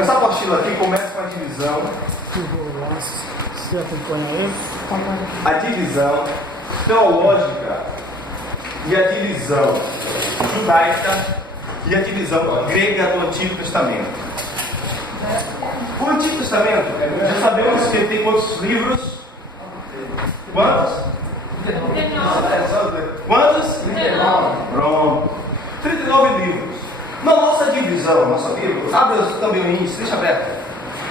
Essa apostila aqui começa com a divisão. Você acompanha ele? A divisão teológica e a divisão judaica e a divisão grega do Antigo Testamento. O Antigo Testamento, já sabemos que ele tem quantos livros? Quantos? 39. Quantos? 39. Pronto. 39 livros. Na nossa divisão, nossa Bíblia, abre também o índice, deixa aberto.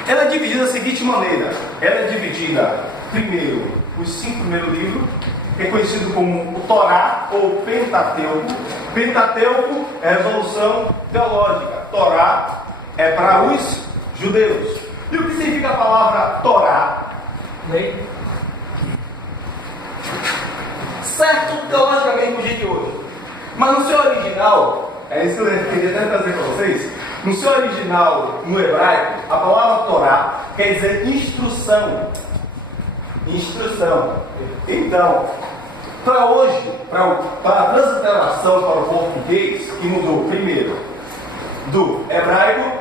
Ela é dividida da seguinte maneira. Ela é dividida, primeiro, os 5 primeiros livros, que é conhecido como o Torá ou Pentateuco. Pentateuco é a resolução teológica. Torá é para os judeus. E o que significa a palavra Torá? Lei. Certo teologicamente no dia de hoje. Mas no seu original, é isso que eu queria até trazer para vocês. No seu original, no hebraico, a palavra Torá quer dizer instrução. Instrução. Então, para hoje, para a transliteração para o português, que mudou primeiro do hebraico,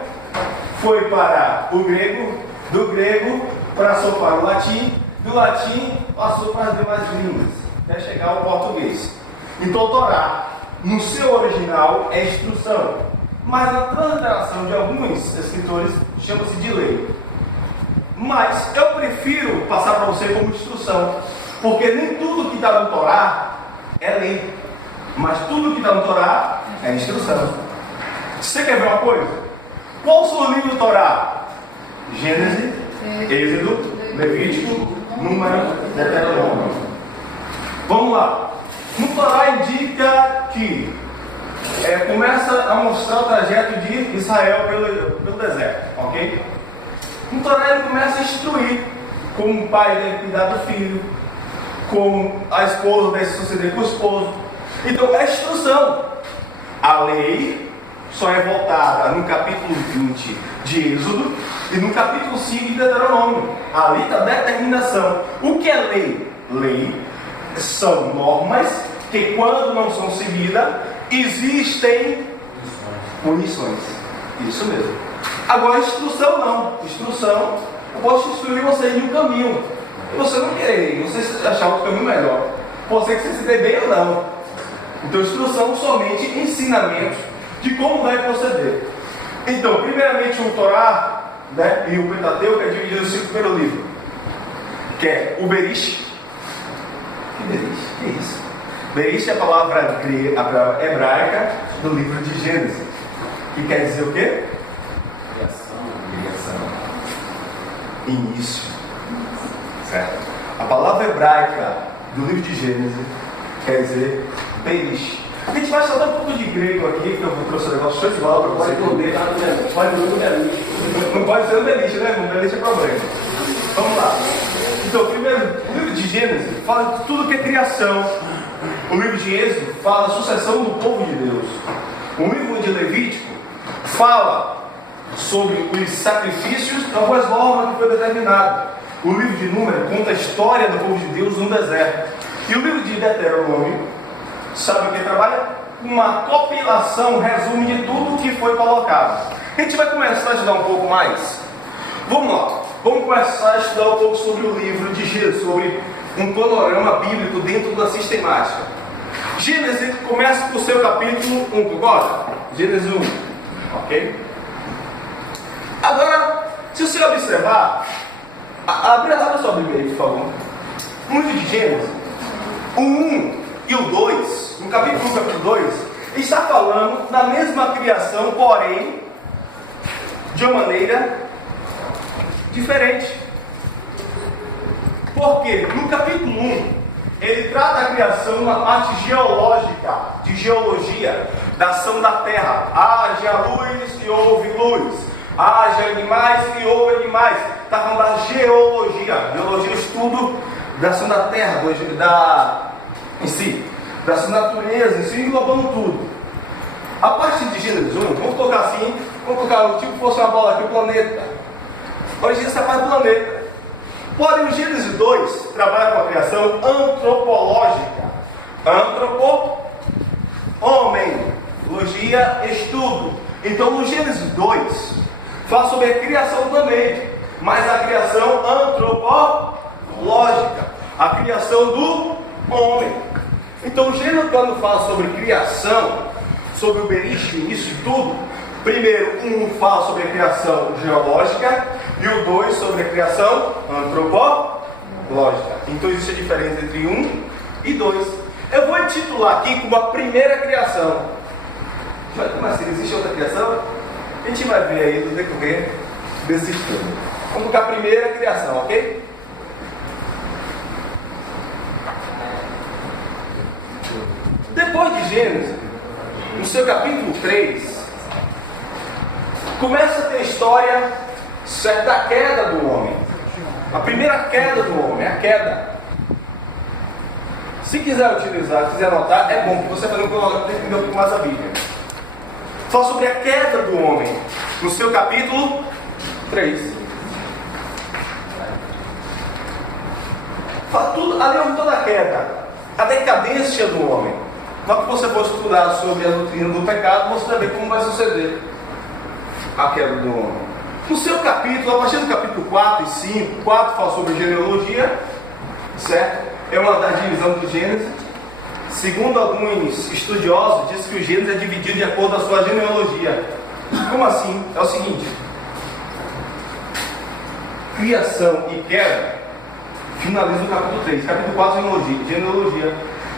foi para o grego, do grego passou para o latim, do latim passou para as demais línguas, até chegar ao português. Então, Torá, no seu original, é instrução, mas na transliteração de alguns escritores, chama-se de lei. Mas eu prefiro passar para você como instrução, porque nem tudo que está no Torá é lei, mas tudo que está no Torá é instrução. Você quer ver uma coisa? Qual o seu livro do Torá? Gênesis, Êxodo, Levítico, Número, Deuteronômio. Vamos lá. No Torá indica que começa a mostrar o trajeto de Israel pelo deserto, ok? No Torá ele começa a instruir como o pai deve cuidar do filho, como a esposa deve suceder com o esposo. Então é instrução. A lei só é voltada no capítulo 20 de Êxodo e no capítulo 5 de Deuteronômio. Ali está a determinação. O que é lei? Lei são normas que, quando não são seguidas, existem punições. Isso mesmo. Agora, instrução não. Instrução, eu posso instruir você em um caminho. E você não querer, você achar outro caminho melhor. Pode ser que você se dê bem ou não. Então, instrução somente ensinamentos de como deve proceder. Então, primeiramente, o Torá, né, e o Pentateuco é dividido em 5 primeiros livros, que é o Berish. Que Berish? Que é isso? Berish é a palavra hebraica do livro de Gênesis, que quer dizer o quê? Criação. Início. Certo? A palavra hebraica do livro de Gênesis quer dizer Berish. A gente vai soltar um pouco de grego aqui, porque eu vou trouxe um negócio show de bola para você entender. Não pode ser o Berish, né? O Berish é problema. Vamos lá. Então, primeiro, o livro de Gênesis fala de tudo que é criação. O livro de Êxodo fala da sucessão do povo de Deus. O livro de Levítico fala sobre os sacrifícios, algumas normas que foi determinado. O livro de Número conta a história do povo de Deus no deserto. E o livro de Deuteronômio, sabe o que trabalha? Uma compilação, um resumo de tudo o que foi colocado. A gente vai começar a estudar um pouco mais. Vamos lá. Vamos começar a estudar um pouco sobre o livro de Gênesis, sobre um panorama bíblico dentro da sistemática. Gênesis começa com o seu capítulo 1, concorda? Gênesis 1, ok? Agora, se você observar, abre sua Bíblia aí, por favor. No livro de Gênesis, o 1 e o 2, no capítulo 1 e capítulo 2, está falando da mesma criação, porém, de uma maneira diferente. Porque no capítulo 1, ele trata a criação na parte geológica, de geologia, da ação da terra. Haja luz e houve luz. Haja animais e houve animais. Está falando da geologia. Geologia é o estudo da ação da terra, em si, da sua natureza, em si, englobando tudo. A parte de Gênesis 1, vamos colocar assim, vamos colocar tipo fosse uma bola aqui, o planeta. Origina essa parte do planeta. Porém, o Gênesis 2 trabalha com a criação antropológica. Homem, logia, estudo. Então, no Gênesis 2, Fala sobre a criação também, mas a criação antropológica, a criação do homem. Então, o Gênesis, quando fala sobre criação, sobre o Bereshit, início de tudo, primeiro, um fala sobre a criação geológica e o 2 sobre a criação antropológica. Então, existe a diferença entre 1 e 2. Eu vou intitular aqui como a primeira criação. Mas como assim? Existe outra criação? A gente vai ver aí no decorrer desse estudo. Vamos colocar a primeira criação, ok? Depois de Gênesis, no seu capítulo 3, começa a ter a história da queda do homem. A primeira queda do homem, a queda. Se quiser utilizar, quiser anotar, é bom que você vai entender um pouco mais a Bíblia. Fala sobre a queda do homem, no seu capítulo 3. Fala tudo, ali é toda a queda, a decadência do homem. Quando você for estudar sobre a doutrina do pecado, você vai ver como vai suceder a queda do homem. No seu capítulo, a partir do capítulo 4 e 5, 4 fala sobre genealogia, certo? É uma da divisão do Gênesis. Segundo alguns estudiosos, diz que o Gênesis é dividido de acordo com a sua genealogia. Como assim? É o seguinte: criação e queda finaliza no capítulo 3. Capítulo 4, genealogia.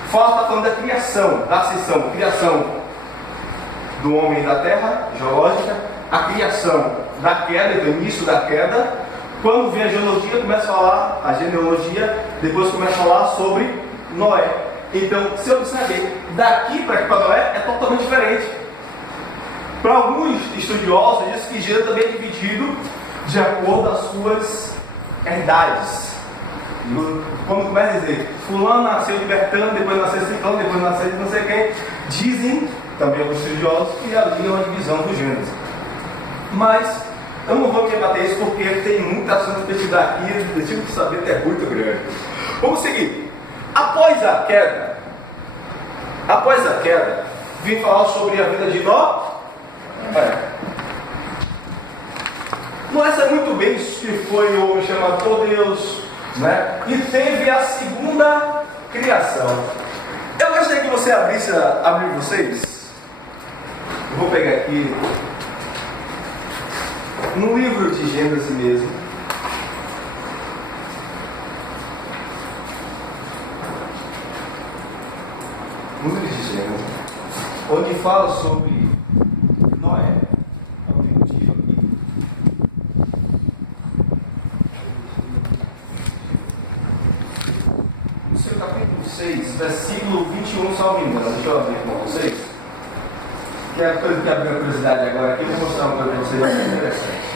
Fala, está falando da criação, da ascensão, criação do homem e da terra, geológica, a criação da queda, do início da queda. Quando vem a genealogia, começa a falar, a genealogia, depois começa a falar sobre Noé. Então, se eu saber, daqui para Noé é totalmente diferente. Para alguns estudiosos, diz que Gênesis também é dividido de acordo com as suas herdades. Quando começa a dizer, fulano nasceu libertando, depois nasceu ciclano, depois nasceu não sei quem, dizem também alguns estudiosos que ali é uma divisão do Gênesis. Mas eu não vou me debater isso porque tem muita assunto para estudar aqui, eu tive que saber que é muito grande. Vamos seguir. Após a queda, vim falar sobre a vida de Noé. Noé sabe muito bem que foi o homem chamado por Deus, né? E teve a segunda criação. Eu gostaria que você abrir vocês. Eu vou pegar aqui no livro de Gênesis mesmo. No livro de Gênesis, onde fala sobre Noé. No seu capítulo 6, versículo 21, salvo engano. Deixa eu abrir com vocês. Que é a coisa que abriu a curiosidade agora aqui. Eu vou mostrar uma coisa para vocês muito interessante.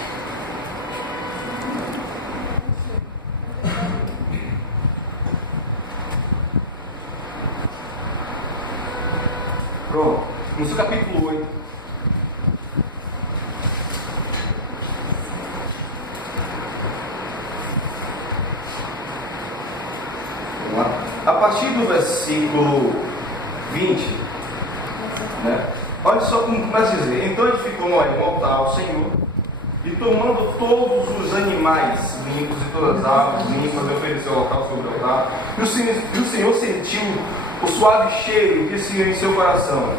Pronto. No seu capítulo 8. Vamos lá. A partir do versículo 20, né? Olha só como começa a dizer. Então edificou Noé um altar ao Senhor, e tomando todos os animais limpos e todas as árvores limpas, ofereceu o altar sobre o altar. E o Senhor sentiu o suave cheiro que se em seu coração: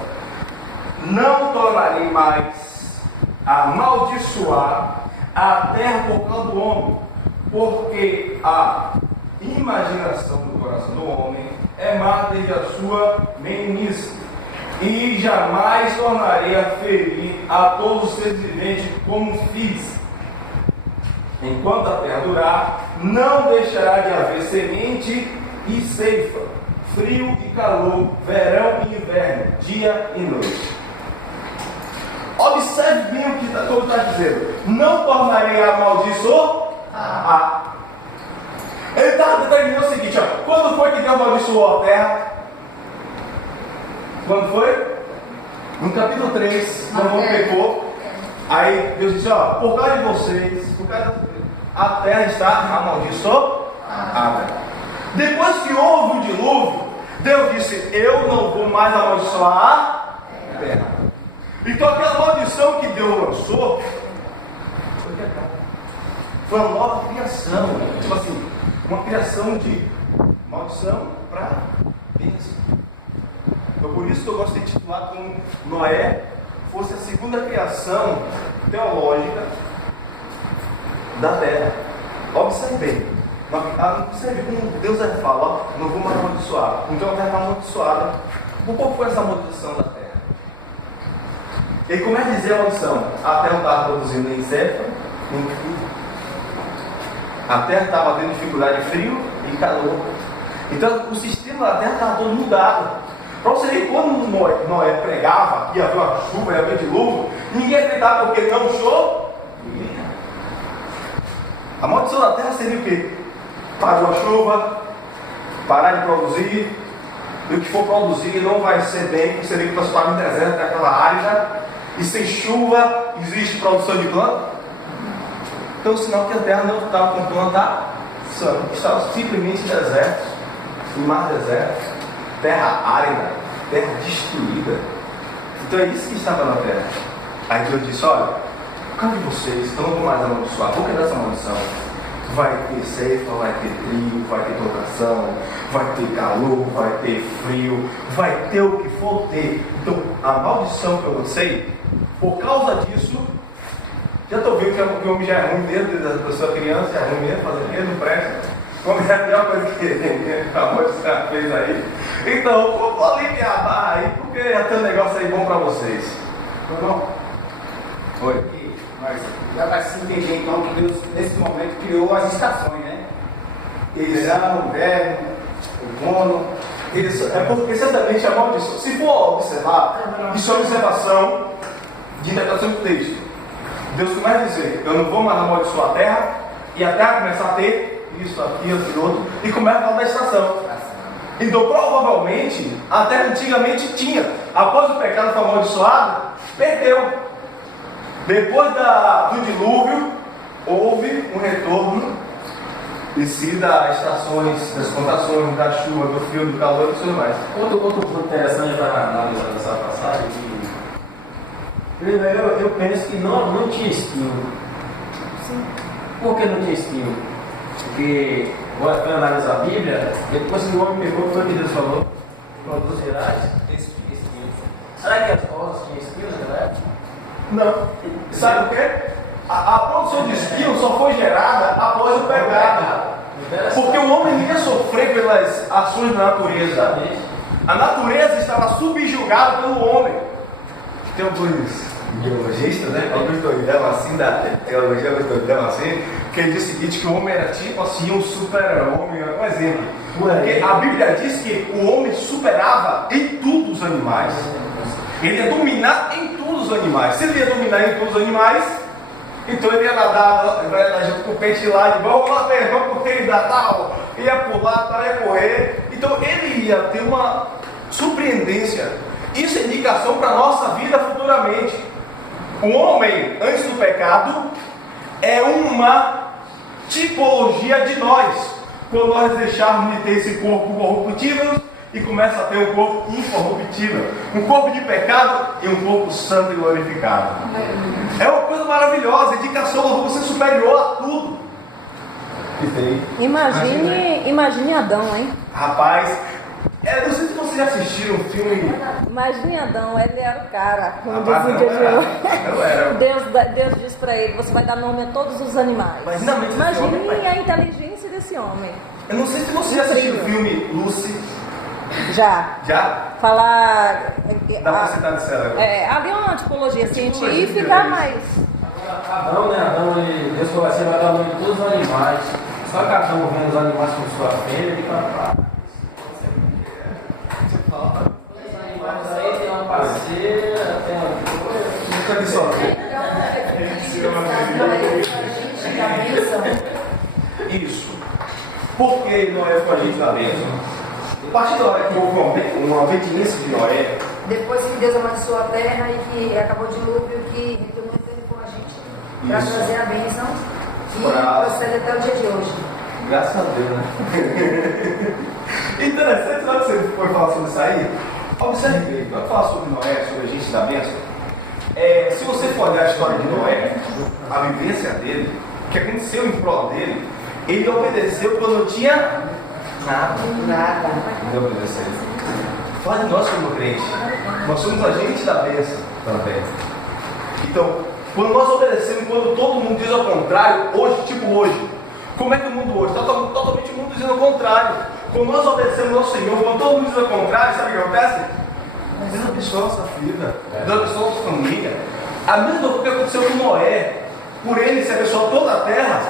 não tornarei mais a amaldiçoar a terra por causa do homem, porque a imaginação do coração do homem é má desde a sua meninice, e jamais tornarei a ferir a todos os seres viventes como fiz. Enquanto a terra durar, não deixará de haver semente e ceifa, frio e calor, verão e inverno, dia e noite. Observe bem o que está dizendo. Não tornarei a amaldiçoar. Ele está determinando o seguinte: ó, quando foi que Deus amaldiçoou a terra? Quando foi? No capítulo 3, quando o homem pecou. Aí Deus disse: ó, por causa de vocês, a terra está amaldiçoada. Depois que houve o dilúvio, Deus disse: eu não vou mais amaldiçoar a terra. Então aquela maldição que Deus lançou Foi uma nova criação. Tipo assim, uma criação de maldição para bênção. Então, por isso que eu gosto de titular como Noé fosse a segunda criação teológica da terra. Observe bem. Observe como Deus fala, ó, não vou mais amaldiçoar. Então a terra está amaldiçoada. Por pouco foi essa maldição da terra. E como é dizer a maldição? A terra não estava produzindo nem céfalo, nem frio. A terra estava tendo dificuldade de frio e calor. Então o sistema da terra estava todo mudado. Para você ver, quando Noé pregava, ia haver uma chuva, ia haver dilúvio, ninguém acreditava porque não chovia. A maldição da terra seria o quê? Parou a chuva, parar de produzir, e o que for produzir não vai ser bem, seria que transformar em deserto, aquela árida, e sem chuva existe produção de planta. Então o sinal que a terra não estava com plantação, estava simplesmente em desertos, em mar deserto, terra árida, terra destruída. Então é isso que estava na terra. Aí Deus disse: olha, por causa de vocês, eu não vou mais amaldiçoar, vou quebrar essa maldição. Vai ter ceifa, vai ter trigo, vai ter plantação, vai ter calor, vai ter frio, vai ter o que for ter. Então a maldição que eu lancei, por causa disso, já estou vendo que o homem já é ruim dentro da sua criança, é ruim mesmo, fazer dinheiro, não presta. Como é a pior coisa que a maldição fez aí. Então, vou aliviar a barra aí, porque já tem um negócio aí bom para vocês. Tá bom? Oi. Mas já vai se entender então que Deus nesse momento criou as estações, né? Verão, inverno, outono. Isso, é porque certamente a maldição, se for observar, isso é observação de interpretação do texto. Deus começa a dizer: eu não vou mais amaldiçoar a terra, e a terra começa a ter isso, aquilo, aquilo outro, e começa a falar da estação. Então provavelmente a terra antigamente tinha, após o pecado foi amaldiçoado, perdeu. Depois do dilúvio, houve um retorno em si das estações, das plantações, da chuva, do frio, do calor e tudo mais. Outro ponto interessante para analisar essa passagem, primeiro eu penso que não tinha espinho. Sim. Por que não tinha espinho? Porque, quando analisar a Bíblia, depois que o homem pegou, foi o que Deus falou, produzirás espinhos. Será que as rosas tinham espinhos naquela época? Não. Sabe o quê? A produção de espinho só foi gerada após o pecado. Porque o homem não ia sofrer pelas ações da natureza. A natureza estava subjugada pelo homem. Tem alguns biologistas, né? Alguns doidão assim, da teologia, alguns doidão assim, que ele diz o seguinte: que o homem era tipo assim, um super-homem. Um exemplo. Porque a Bíblia diz que o homem superava em tudo os animais. Ele ia dominar em todos os animais. Se ele ia dominar em todos os animais, então ele ia nadar junto com o peixe lá, de vamos lá, vamos porque ele dá tal, ia pular, tal, ia correr. Então ele ia ter uma surpreendência. Isso é indicação para a nossa vida futuramente. O homem, antes do pecado, é uma tipologia de nós. Quando nós deixarmos de ter esse corpo corruptível e começa a ter um corpo incorruptível, um corpo de pecado e um corpo santo e glorificado. É uma coisa maravilhosa, indicação do você superior a tudo. Imagine Adão, hein? Rapaz, não sei se vocês já assistiram o filme. Imagine Adão, ele era o cara. Como diz Rapaz, o dia de hoje. não era. Deus diz para ele: você vai dar nome a todos os animais. Mas Imagine a inteligência desse homem. Eu não sei se você já assistiu o filme Lucy. Já. Já? Falar. Dá pra citar de cérebro. Ali é uma tipologia científica, mas. Adão, Deus falou assim: vai dar nome a todos os animais. Só que Adão vendo os animais com sua fêmea, ele fala: os animais aí tem uma parceira, tem uma coisa. Nunca vi só. Isso. Por que Noé foi a gente da bênção? A partir da hora que houve uma obediência de Noé, depois que Deus amaldiçoou a terra e que acabou o dilúvio, que retornou ele com a gente para trazer a bênção e procede até o dia de hoje. Graças a Deus, né? Interessante, na hora que você foi falar sobre isso aí, observe bem, quando fala sobre Noé, sobre a gente da bênção, se você for olhar a história de Noé, a vivência dele, o que aconteceu em prol dele, ele obedeceu quando não tinha nada. Ele obedeceu. Fala de nós como crente. Nós somos agentes da bênção também. Então, quando nós obedecemos, quando todo mundo diz ao contrário, hoje, como é que o mundo hoje? Está totalmente o mundo dizendo o contrário. Quando nós obedecemos ao Senhor, quando todo mundo diz o contrário, sabe o que acontece? Deus abençoa a nossa vida, Deus abençoa a nossa família. A mesma coisa que aconteceu com Noé, por ele se abençoou toda a terra,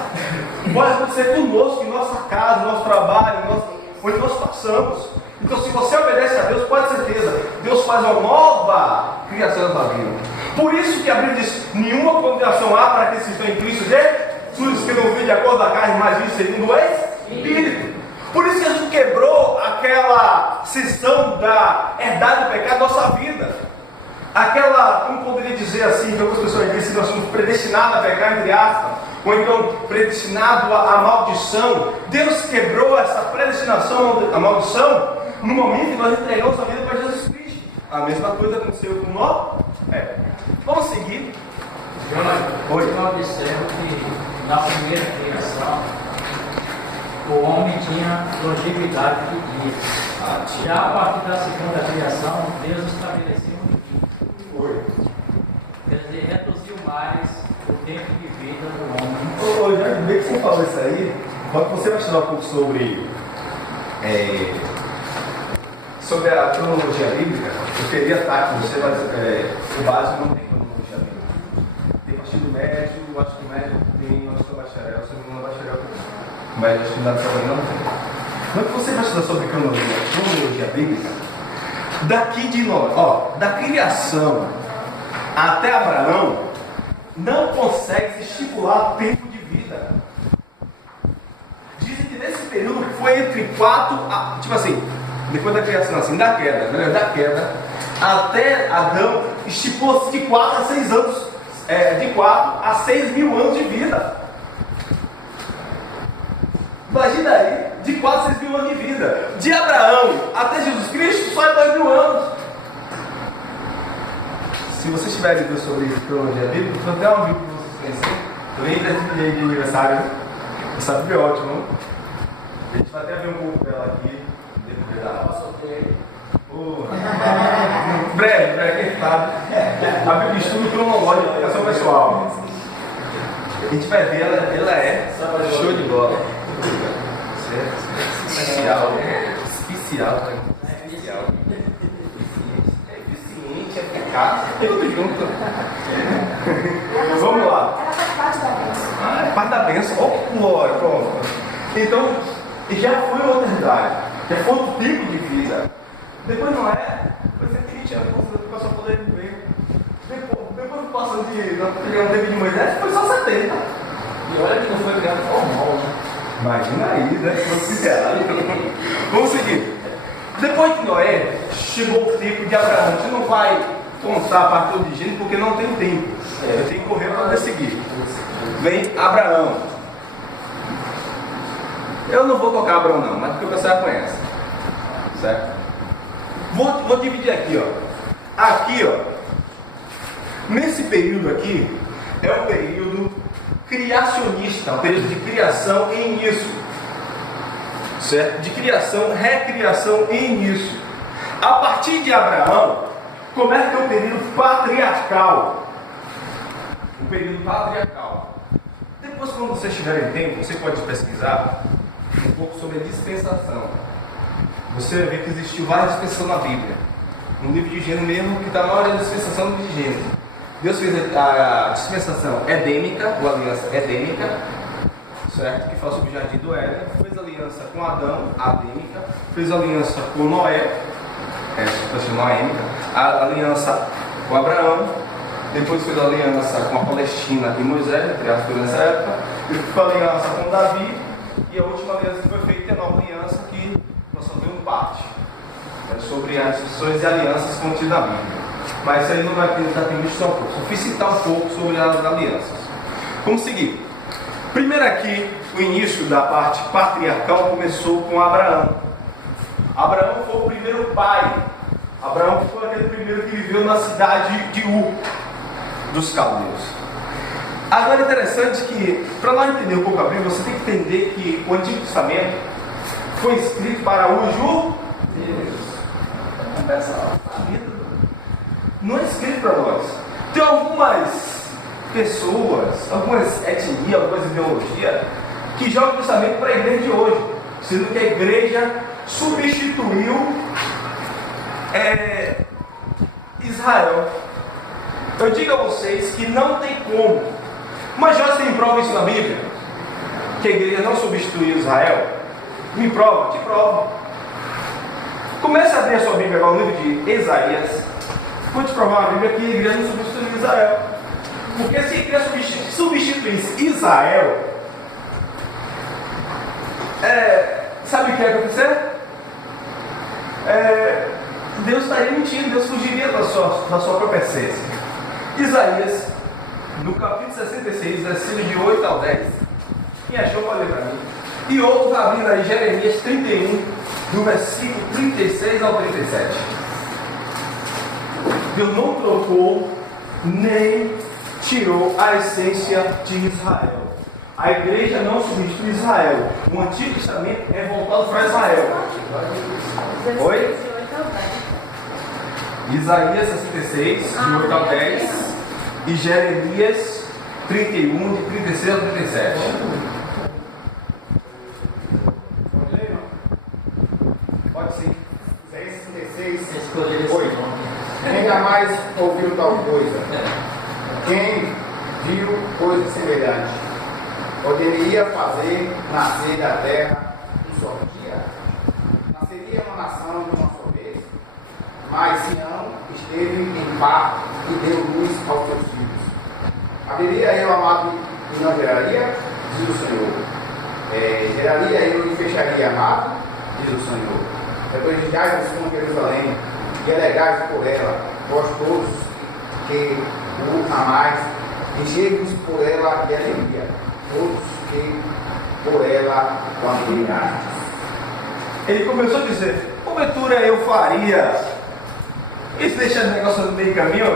pode acontecer conosco, em nossa casa, no nosso trabalho, onde nós passamos. Então, se você obedece a Deus, pode ter certeza, Deus faz uma nova criação na sua vida. Por isso que a Bíblia diz: nenhuma condenação há para aqueles que estão em Cristo Jesus, que não vivem de acordo com a carne, mas vivem segundo o Espírito. Por isso que Jesus quebrou aquela sessão da herdade do pecado da nossa vida. Aquela, como poderia dizer assim, que algumas pessoas dizem que nós somos predestinados a pecar, entre aspas, ou então predestinados à maldição. Deus quebrou essa predestinação à maldição no momento que nós entregamos a vida para Jesus Cristo. A mesma coisa aconteceu com Noé. Vamos seguir. Eu observo que na primeira criação o homem tinha longevidade de dias. Já a partir da segunda criação, Deus estabeleceu um limite. Quer dizer, reduziu mais o tempo de vida do homem. Já bem que você falou isso aí, quando você vai estudar um pouco sobre a cronologia bíblica, eu queria estar com você, mas o básico não tem cronologia bíblica. Tem partido médio, acho que o médio tem, eu sou bacharel, se não me engano, bacharel com médio, acho que não dá para não tem. Quando você vai estudar sobre cronologia bíblica, daqui de nós, da criação até Abraão, não consegue se estipular tempo de vida. Dizem que nesse período foi entre 4 a, tipo assim, depois da criação, assim, da queda, até Adão, estipulou-se de 4 a 6 anos, de 4 a 6 mil anos de vida. Imagina aí, de 4 a 6 mil anos de vida. De Abraão até Jesus Cristo, só é 2 mil anos. Se vocês tiverem dúvidas sobre cronologia bíblica, tem até um vídeo que vocês conhecem. Eu nem terminei de aniversário. Essa Bíblia é ótima. A gente vai até ver um pouco dela aqui. Breve, quem sabe? A Bíblia estudo cronológico, aplicação pessoal. A gente vai ver, ela é show de bola. Especial. Eficiente, eficaz. Tudo junto. Vamos lá. É parte da bênção. Oh, glória, pronto. Então, já foi outra idade. Já foi outro tipo de vida. Depois não é. Foi 120 anos para só poder viver. Depois passando não teve de Moisés, foi só 70. E olha que não foi criado formal, né? Imagina aí, né? Se fosse considerado. Vamos seguir. Depois de Noé, chegou o tempo de Abraão. Você não vai contar a parte de gênero porque não tem tempo. Eu tenho que correr para poder seguir. Vem Abraão. Eu não vou tocar Abraão não, mas porque o pessoal já conhece. Certo? Vou dividir aqui, ó. Aqui, ó. Nesse período aqui, é um período criacionista, um período de criação e início. Certo? De criação, recriação e início. A partir de Abraão, começa a ter um período patriarcal. Um período patriarcal. Depois, quando vocês tiverem tempo, você pode pesquisar um pouco sobre a dispensação. Você vai ver que existiu várias dispensações na Bíblia. No livro de Gênesis mesmo, que está na hora da dispensação do livro de Gênesis. Deus fez a dispensação edêmica, ou aliança edêmica, certo? Que fala sobre o jardim do Éden. Fez aliança com Adão, adêmica. Fez aliança com Noé, noêmica. A aliança com Abraão. Depois fez aliança com a Palestina e Moisés, entre aspas, nessa época. Depois fez aliança com Davi. E a última aliança que foi feita é a nova aliança que nós só vemos parte. É sobre as discussões e alianças contidas na Bíblia. Mas isso aí não vai ter tempo só um pouco. Só fiz citar um pouco sobre as alianças. Vamos seguir. Primeiro aqui, o início da parte patriarcal começou com Abraão. Abraão foi o primeiro pai. Abraão foi aquele primeiro que viveu na cidade de Ur, dos caldeus. Agora é interessante que, para nós entender um pouco a Bíblia, você tem que entender que o Antigo Testamento foi escrito para os judeus. Não é escrito para nós. Tem algumas pessoas, algumas etnias, algumas ideologias que jogam o pensamento para a igreja de hoje, sendo que a igreja substituiu Israel. Eu digo a vocês que não tem como. Mas já tem prova isso na Bíblia? Que a igreja não substituiu Israel? Me prova, te provo. Comece a abrir a sua Bíblia agora no livro de Isaías. Vou te provar na Bíblia que a igreja não substituiu Israel. Porque se a igreja substituísse Israel, sabe o que ia acontecer? Deus estaria mentindo, Deus fugiria da sua própria essência. Isaías, no capítulo 66, versículos de 8 ao 10. Quem achou pode ler para mim. E outro está abrindo aí Jeremias 31, do versículo 36 ao 37. Deus não trocou nem tirou a essência de Israel. A igreja não substitui Israel. O Antigo Testamento é voltado para Israel. Oi? Isaías 66, de 8 ao 10. E Jeremias 31, de 36 ao 37. Pode sim. Isaías 66, 8. Quem jamais ouviu tal coisa? Quem viu coisa semelhante? Poderia fazer nascer da terra um só dia? Nasceria uma nação de uma só vez? Mas Sião esteve em parto e deu luz aos seus filhos. Abriria eu a madre e não geraria? Diz o Senhor. Geraria eu e fecharia a madre? Diz o Senhor. Regozijai-vos com Jerusalém e alegrai-vos por ela, vós todos que o amais, enchei-vos por ela de alegria, todos que por ela o admirastes. Ele começou a dizer: porventura eu faria isso, deixando o negócio no meio do caminho,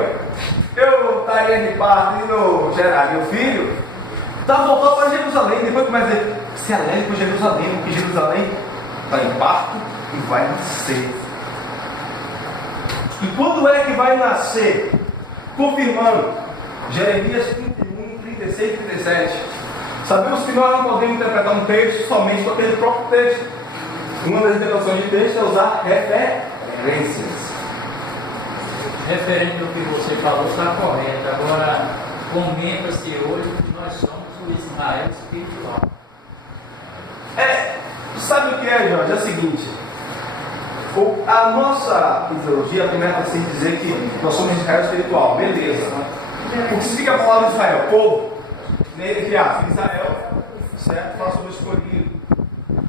eu estaria de parto e não geraria meu filho. Está voltando para Jerusalém. Depois começa a dizer: se alegre com Jerusalém, porque Jerusalém está em parto e vai nascer. E quando é que vai nascer? Confirmando Jeremias 31, 36 e 37. Sabemos que nós não podemos interpretar um texto somente com aquele próprio texto. Uma das interpretações de texto é usar referências. Referente ao que você falou, está correto. Agora, comenta-se hoje que nós somos o Israel espiritual. Sabe o que é, Jorge? É o seguinte: a nossa ideologia começa a dizer que nós somos Israel espiritual. Beleza. O que significa a palavra Israel? Povo. Entre aspas, Israel, certo? Fala sobre o escolhido.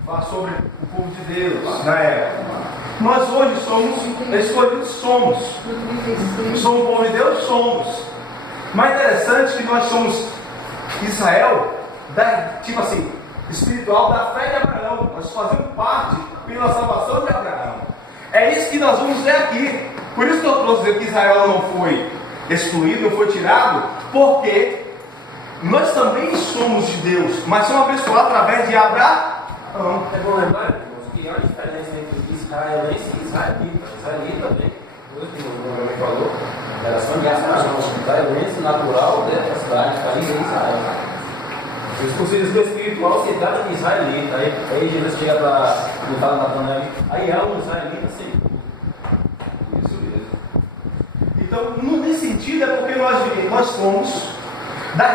Fala sobre o povo de Deus na época. Nós hoje somos escolhidos, somos o povo de Deus, somos. Mas interessante que nós somos Israel, tipo assim, espiritual da fé de Abraão. Nós fazemos parte pela salvação de Abraão. É isso que nós vamos ver aqui. Por isso que eu trouxe dizer que Israel não foi excluído, não foi tirado, porque nós também somos de Deus, mas somos abençoados através de Abraão. É bom lembrar, irmãos, que há uma diferença entre israelense e israelita. Israelita, bem, o meu falou, era só de Abraão. Israelense natural dessa cidade, está ali em Israel. Os concílios espiritual se trata de israelita. Aí Jesus chega para lutar na Natanael, aí é um israelita sem isso mesmo. Então, nesse sentido, é porque nós fomos da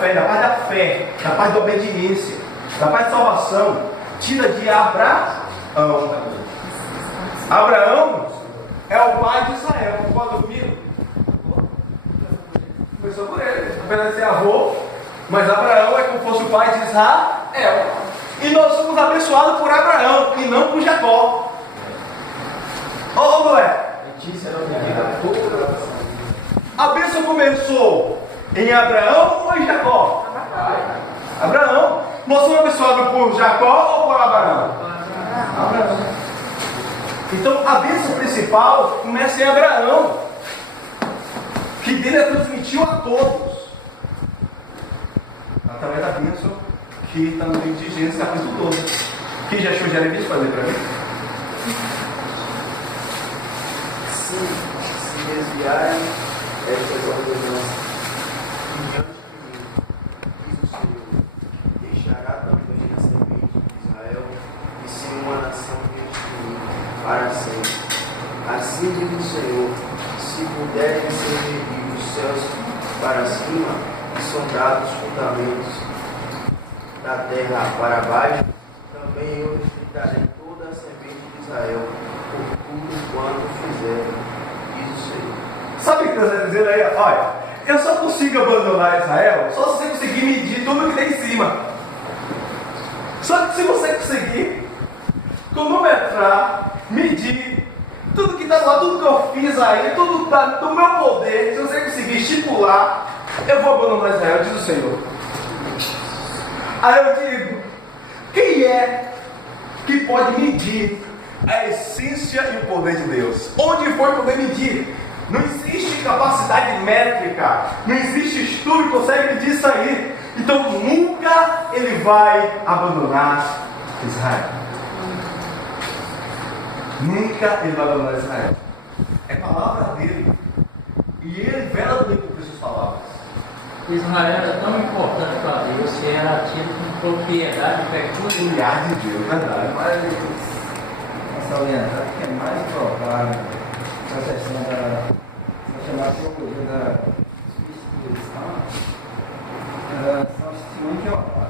fé, da paz da obediência, da paz de salvação, tira de Abraão. Abraão é o pai de Israel. Concorda comigo? Começou por ele, apesar de ser avô, mas Abraão é como se fosse o pai de Israel. E nós somos abençoados por Abraão e não por Jacó. Ou não é? A bênção começou em Abraão ou em Jacó? Abraão. Nós somos abençoados por Jacó ou por Abraão? Abraão. Então a bênção principal começa em Abraão, que dele transmitiu a todos. através da bênção que está no livro de Gênesis, capítulo 12. Quem já achou Jeremias, fazer para mim? Se desviarem estas ordenanças diante de mim, diz o Senhor, deixará também a semente de Israel e ser uma nação diante de mim para sempre. Assim diz o Senhor, se puderem ser erguidos os céus para cima e sondados os fundamentos da terra para baixo, também eu restritarei toda a semente de Israel por tudo quanto fizerem, diz o Senhor. Sabe o que Deus está dizendo aí? Olha, eu só consigo abandonar Israel só se você conseguir medir tudo que tem em cima. Só que se você conseguir cronometrar, medir tudo que está lá, tudo que eu fiz aí, tudo está do meu poder, se você conseguir estipular, eu vou abandonar Israel, diz o Senhor. Aí eu digo, quem é que pode medir a essência e o poder de Deus? Onde foi poder medir? Não existe capacidade métrica, não existe estudo que consegue medir isso aí. Então nunca ele vai abandonar Israel. Nunca ele vai abandonar Israel. É palavra dele. E ele vela dele por suas palavras. Israel era tão importante para Deus que era tido como propriedade peculiar de Deus, verdade. Mas essa orientada que é mais provável na questão da chamada teologia da substituição são os testemunhos de Jeová.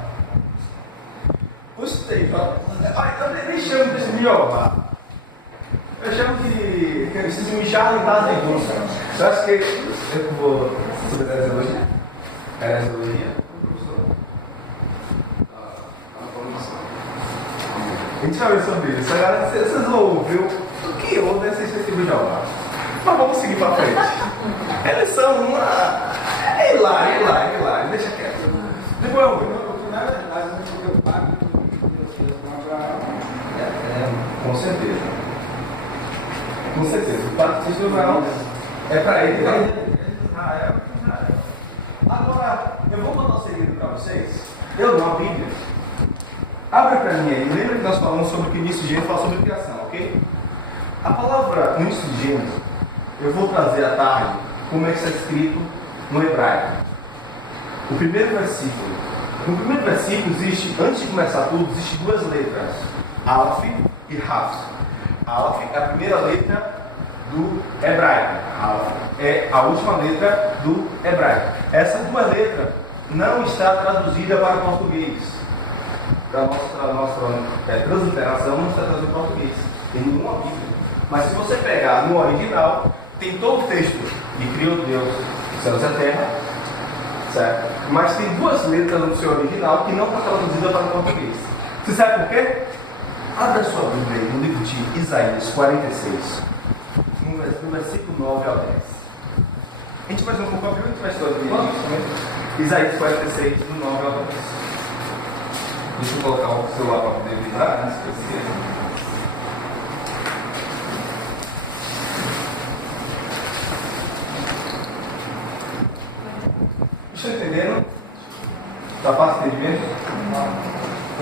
Gostei, eu nem chamo de Jeová. Eu chamo de. Eu preciso me charlentar da indústria. Eu acho que eu vou estudar essa teologia. Era essa teologia? A gente vai ver sobre isso. Agora vocês vão ouvir o que ouve esse testemunho de Jeová. Mas vamos seguir para frente. Eles são uma. É hilário, deixa quieto. Depois eu vou. Na verdade, não é o pacto que Deus fez com Abraão. Com certeza. Com certeza. O pacto de Abraão é para ele. Israel. Agora, eu vou contar um segredo para vocês. Eu não, a Bíblia. Abre para mim aí. Lembra que nós falamos sobre o início de Gênesis, fala sobre criação, ok? A palavra no início de Gênesis, eu vou trazer à tarde como é que está escrito no hebraico. O primeiro versículo. No primeiro versículo existe, antes de começar tudo, existem duas letras. Aleph e Raf. Aleph é a primeira letra do hebraico. Aleph é a última letra do hebraico. Essas duas letras não está traduzida para português. A nossa transliteração não está traduzida para português. Tem nenhuma Bíblia. Mas se você pegar no original, tem todo o texto. E criou Deus céus e a terra, certo? Mas tem duas letras no seu original que não está traduzida para português. Você sabe por quê? Abra a sua Bíblia aí no livro de Isaías 46, no versículo 9 ao 10. A gente faz um pouco a Bíblia, a gente vai estudar isso, né? Isaías 46, do 9 ao 10. Deixa eu colocar o celular para poder virar antes que eu esqueça. Estão entendendo? Está fácil de entendimento?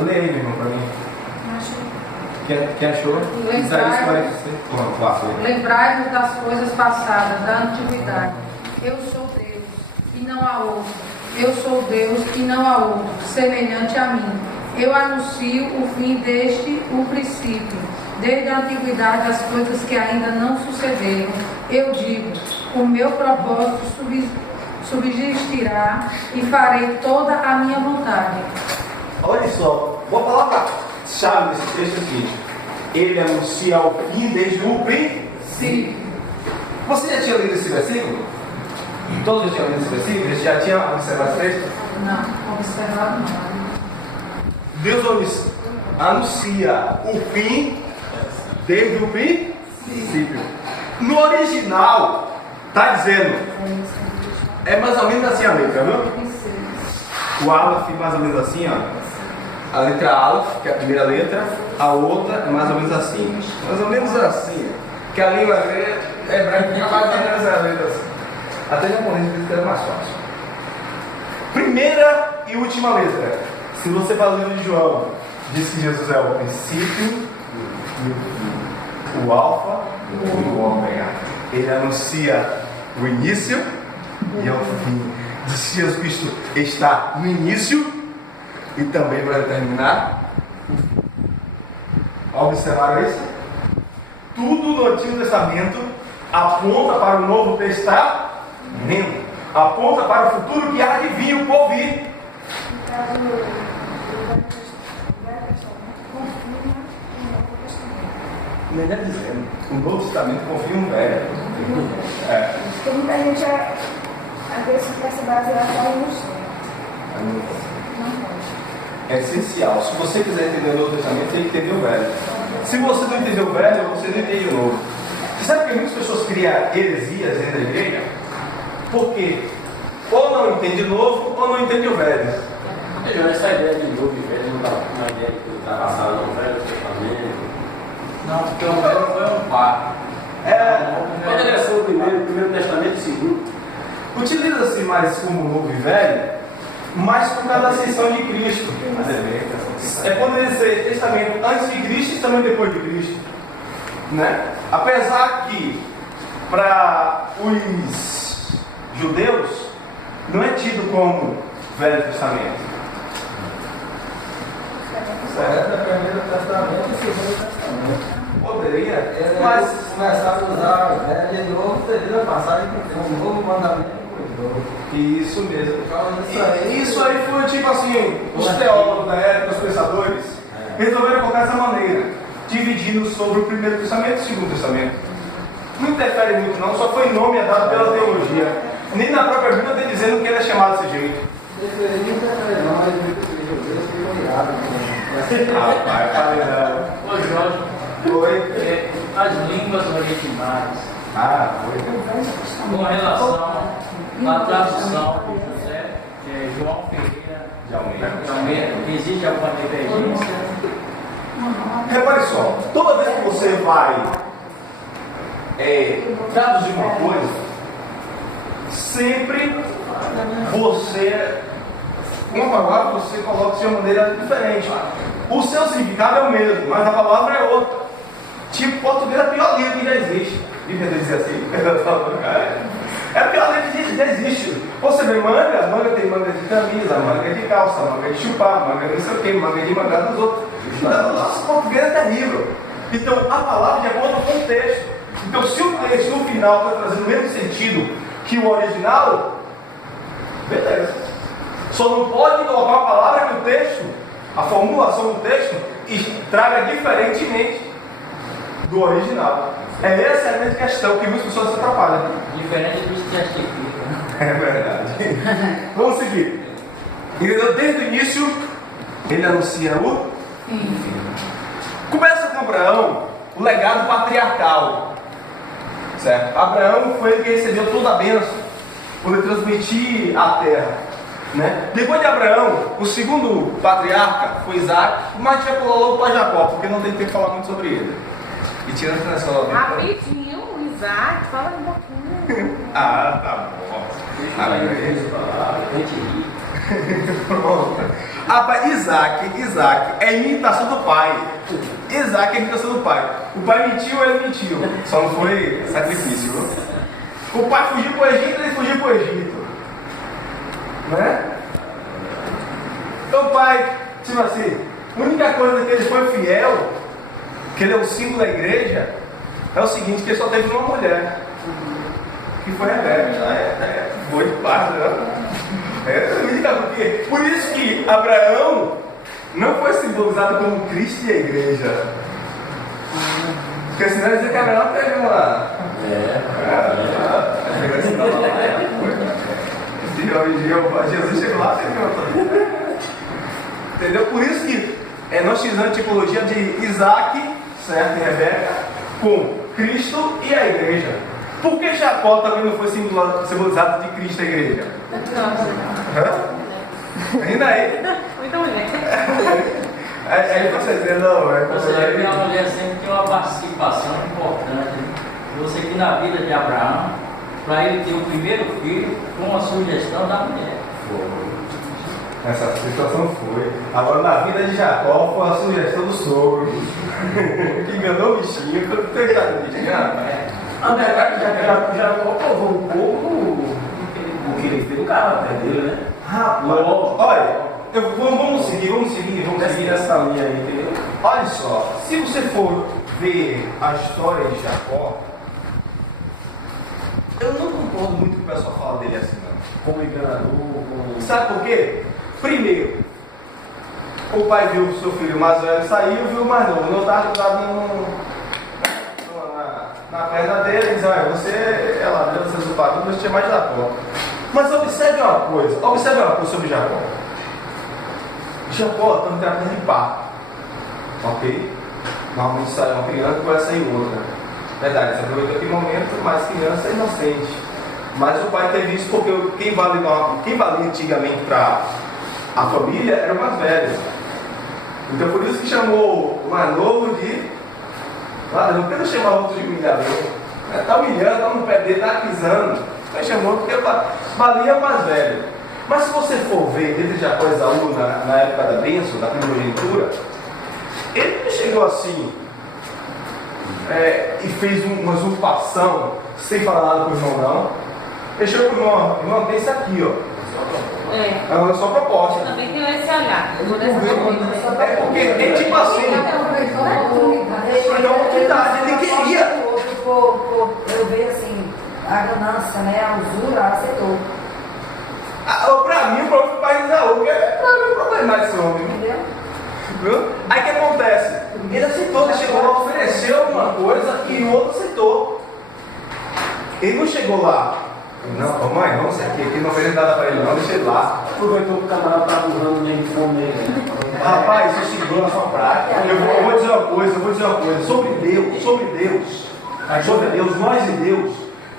Lê aí, meu irmão, para mim. Quem achou? Isaías 46. Lembrai-vos das coisas passadas, da antiguidade. Eu sou Deus e não há outro. Eu sou Deus e não há outro, semelhante a mim. Eu anuncio o fim desde o princípio, desde a antiguidade as coisas que ainda não sucederam. Eu digo, o meu propósito subsistirá e farei toda a minha vontade. Olha só, uma palavra-chave desse texto é o seguinte: ele anuncia o fim desde o princípio. Você já tinha lido esse versículo? Todos já tinham lido esse versículo? Você já tinha observado esse texto? Não, observado não. Deus anuncia o fim desde o princípio. No original, está dizendo, é mais ou menos assim a letra, viu? O Aleph mais ou menos assim, ó. A letra Aleph, que é a primeira letra, a outra é mais ou menos assim. Mais ou menos assim. Que a língua hebraica é mais ou menos a letra assim. Até japonês diz que era mais fácil. Primeira e última letra. Se você vai ler de João, diz que Jesus é o princípio e o fim, o alfa e o ômega. Ele anuncia o início e o fim. Diz que Jesus Cristo está no início e também vai terminar. Observaram isso? Tudo no Antigo Testamento aponta para o Novo Testamento, aponta para o futuro que há de vir, o povo vir. Melhor dizendo, o Novo Testamento confia no Velho. Porque muita gente às vezes quer se basear só no sonho. É essencial. Se você quiser entender o Novo Testamento, tem que entender o Velho. Se você não entender o Velho, você não entende o Novo. Você sabe que muitas pessoas criam heresias dentro da igreja? Porque ou não entende o Novo ou não entende o Velho. Essa ideia de novo e velho não está uma ideia que está passada no Velho Testamento. Não, porque o velho foi um par. Quando ele é sobre o primeiro testamento e o segundo. Utiliza-se mais como Novo e Velho, mas por causa da ascensão de Cristo. É quando ele diz testamento antes de Cristo e também depois de Cristo. Né? Apesar que para os judeus não é tido como Velho Testamento. Certo, é primeiro testamento e segundo testamento. Poderia, Mas começar a usar o velho de novo, seria passar e ter um novo mandamento com o novo. isso mesmo. Isso aí foi tipo assim, os teólogos da época, os pensadores, resolveram colocar dessa maneira, dividindo sobre o primeiro testamento e o segundo testamento. Não interfere muito não, só foi nome dado pela teologia. Nem na própria Bíblia tem dizendo que ele é chamado desse jeito. Rapaz, falei não. Ô Jorge, Foi. as línguas originais, Foi. com relação à tradução de José, João Ferreira De Almeida. de Almeida, existe alguma divergência? Repare só, toda vez que você vai traduzir uma coisa, sempre uma palavra você coloca de uma maneira diferente. O seu significado é o mesmo, mas a palavra é outra. Tipo, português é a pior língua que já existe. Devia dizer assim. É a pior língua que já existe. Você vê manga tem manga de camisa, manga de calça, manga de chupar, manga de não sei o que, manga de mangá dos outros. O nosso português é terrível. Então, a palavra de acordo com o texto. Então, se o texto no final está trazendo o mesmo sentido que o original, beleza. Só não pode colocar uma palavra que o texto, a formulação do texto, traga diferentemente do original. Essa é a grande questão que muitas pessoas se atrapalham. Diferente dos que testificam. É verdade. Vamos seguir. Desde o início, ele anuncia o fim. Começa com Abraão, o legado patriarcal. Certo? Abraão foi ele que recebeu toda a bênção por ele transmitir a terra. Né? Depois de Abraão, o segundo patriarca foi Isaac, mas a gente vai pular logo para Jacó, porque não tem tempo de falar muito sobre ele. E tirando que só. Rapidinho, o Isaac, fala um pouquinho. Tá bom. Pronto. Isaac é a imitação do pai. Isaac é a imitação do pai. O pai mentiu, ele mentiu. Só não foi sacrifício. Viu? O pai fugiu para o Egito, ele fugiu para o Egito. Né? Então o pai, tipo assim, a única coisa que ele foi fiel, que ele é o símbolo da igreja, é o seguinte, que ele só teve uma mulher, que foi Rebeca. Foi de parte, né? Por isso que Abraão não foi simbolizado como Cristo e a igreja. Porque senão ele dizia que Abraão teve uma... Jesus chegou lá, entendeu? Por isso que nós fizemos a tipologia de Isaac, certo, e Rebeca, com Cristo e a igreja. Por que Jacó também não foi simbolizado de Cristo e a igreja? Ainda aí? Muita mulher. Aí você dizer, não, Você vê que a mulher sempre tem uma participação importante. Você que na vida de Abraão, para ele ter o primeiro filho, com a sugestão da mulher. Essa situação foi. Agora, na vida de Jacó, foi a sugestão do sogro. Que enganou o bichinho. Quando tem que do bicho, Na verdade, Jacó provou um pouco o que ele fez no carro até dele, né? Rapaz, olha, vamos seguir essa linha aí, entendeu? Olha só, se você for ver a história de Jacó, eu não concordo muito com o pessoal fala dele assim, não. Como enganador, como... Sabe por quê? Primeiro, o pai viu o seu filho mais velho saiu, viu o mais novo, não estava jogado na perna dele, e diz, olha, você é ladrão, você é usurpador, você tinha mais de Jacó. Mas observe uma coisa sobre Jacó. Jacó está no tempo de parto, ok? Normalmente sai uma criança e vai sair outra. Verdade, você aproveitou aquele momento, mas criança é inocente. Mas o pai teve isso porque quem valia antigamente para a família era o mais velho. Então por isso que chamou o mais novo de ladrão. Por que não chamar outro de humilhador? Está humilhando, está no pé dele, está pisando. Mas chamou porque valia o mais velho. Mas se você for ver desde Jacó e Esaú na época da bênção, da primogenitura, ele não chegou assim e fez uma usurpação sem falar nada com o irmão, não. Ele chegou com o irmão, tem isso aqui, ó. É uma só proposta. Também tem esse olhar. É porque é tipo assim. Foi uma oportunidade, ele queria. Eu vejo assim, a ganância, né? A usura, aceitou. Pra mim, o próprio pai de Esaú, porque pra mim o problema é esse homem. Entendeu? Viu? Aí o que acontece? Ele aceitou, ele chegou lá, ofereceu alguma coisa e o outro aceitou. Ele não chegou lá. Não, mãe, vamos aqui não oferece nada para ele, não, deixa ele lá. Aproveitou que o camarada estava burrando nem de fome nele. Rapaz, isso segura na sua prática. Eu vou dizer uma coisa. Sobre Deus, nós e Deus.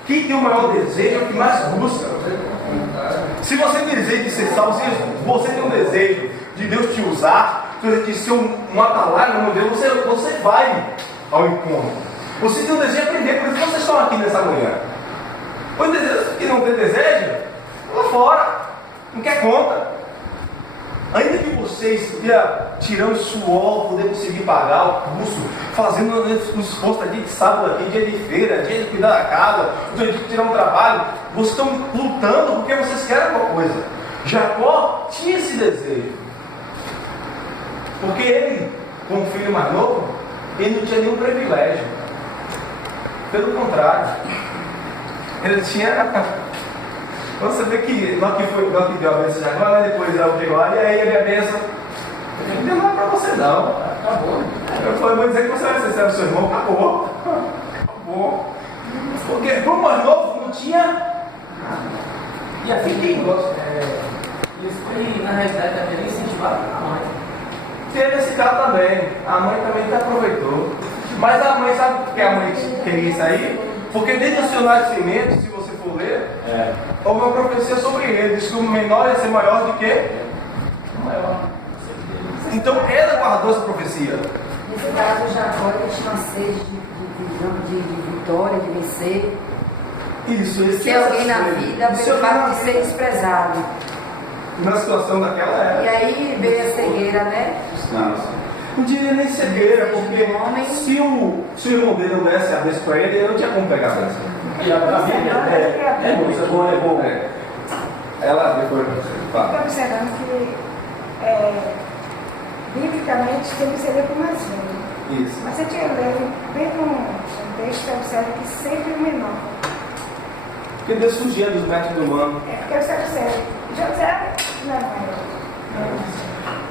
Quem tem o maior desejo é o que mais busca. Se você deseja ser salvo, se você tem um desejo de Deus te usar, de ser um atalaia no Deus, você vai ao encontro. Você tem um desejo de aprender, por isso vocês estão aqui nessa manhã. O desejo que não tem desejo, lá fora, não quer conta. Ainda que vocês tirando suor, poder conseguir pagar o curso, fazendo um esforço dia de sábado aqui, dia de feira, dia de cuidar da casa, dia de tirar um trabalho, vocês estão lutando porque vocês querem alguma coisa. Jacó tinha esse desejo. Porque ele, como filho mais novo, ele não tinha nenhum privilégio. Pelo contrário, ele tinha... Você vê que nós que deu a bênção de Jacó, né? Depois ela pegou lá, e aí a minha bênção não deu nada para você não. Acabou. Eu vou dizer que você vai ser o seu irmão, acabou. Porque para o mais novo não tinha nada. E assim quem gosta. Isso foi, na realidade, também incentivado a mãe. Teve esse cara também. A mãe também aproveitou. Mas a mãe, sabe por que a mãe queria isso aí? Porque desde o seu nascimento, se você for ler, houve uma profecia sobre ele. Diz que o menor ia ser maior do que o maior. Então ela guardou essa profecia. Nesse caso, Jacó tinha uma sede de vitória, de vencer. Isso, esse ser alguém na vida pelo fato de ser desprezado. Na situação daquela época. E aí veio a cegueira, né? Não diria nem cegueira, porque se o irmão dele não desse a bênção para ele não tinha como pegar a bênção. E a Bíblia é bom, isso é bom. Ela depois fala. Estou observando que, biblicamente, sempre seria para o mais velho. Isso. Mas você tinha lendo, bem no texto, você observa que sempre o menor. Porque Deus fugia dos métodos humanos. Porque você observa. José não é maior.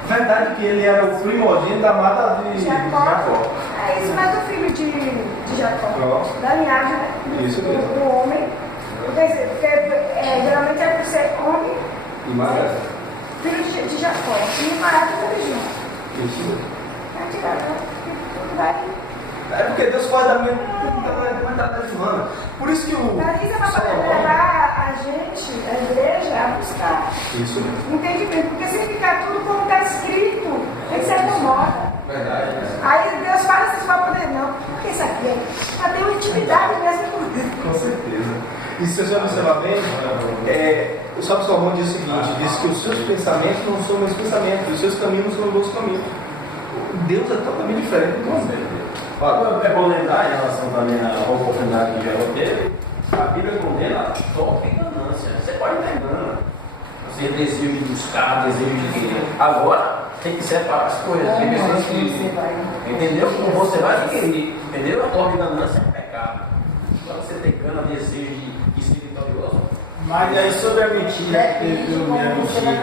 Verdade que ele era o primogênito da mata de Jacó. É isso, mas o filho de Jacó, da linhagem, né? Isso mesmo. Do homem. Porque geralmente é por ser homem E Maria. Filho de Jacó. E Maria tudo junto. Isso mesmo. Vai. É porque Deus faz da minha mentalidade humana. Por isso que o. Mas isso é para poder levar a gente, a igreja, a buscar. Isso mesmo. Entendimento. Porque se ficar tudo como está escrito, tem que ser incomoda. Verdade. Aí Deus fala assim, para poder não. Porque isso aqui é para ter uma intimidade mesmo com Deus. Com certeza. E se você observar bem, o Sábio Salomão diz o seguinte: diz que os seus pensamentos não são meus pensamentos, os seus caminhos não são meus caminhos. Deus é totalmente diferente do nosso. É bom lembrar em relação também à oportunidade que já teve. A Bíblia condena toda ganância. Você pode ter gana. Você desejo de buscar, desejo de querer. Agora, tem que separar as coisas. Tem pessoas que. Entendeu? Como você vai adquirir. Entendeu? A tua ganância é pecado. Quando você tem gana, desejo de ser vitorioso. Mas aí sobre a mentira que teve pelo meio, a mentira.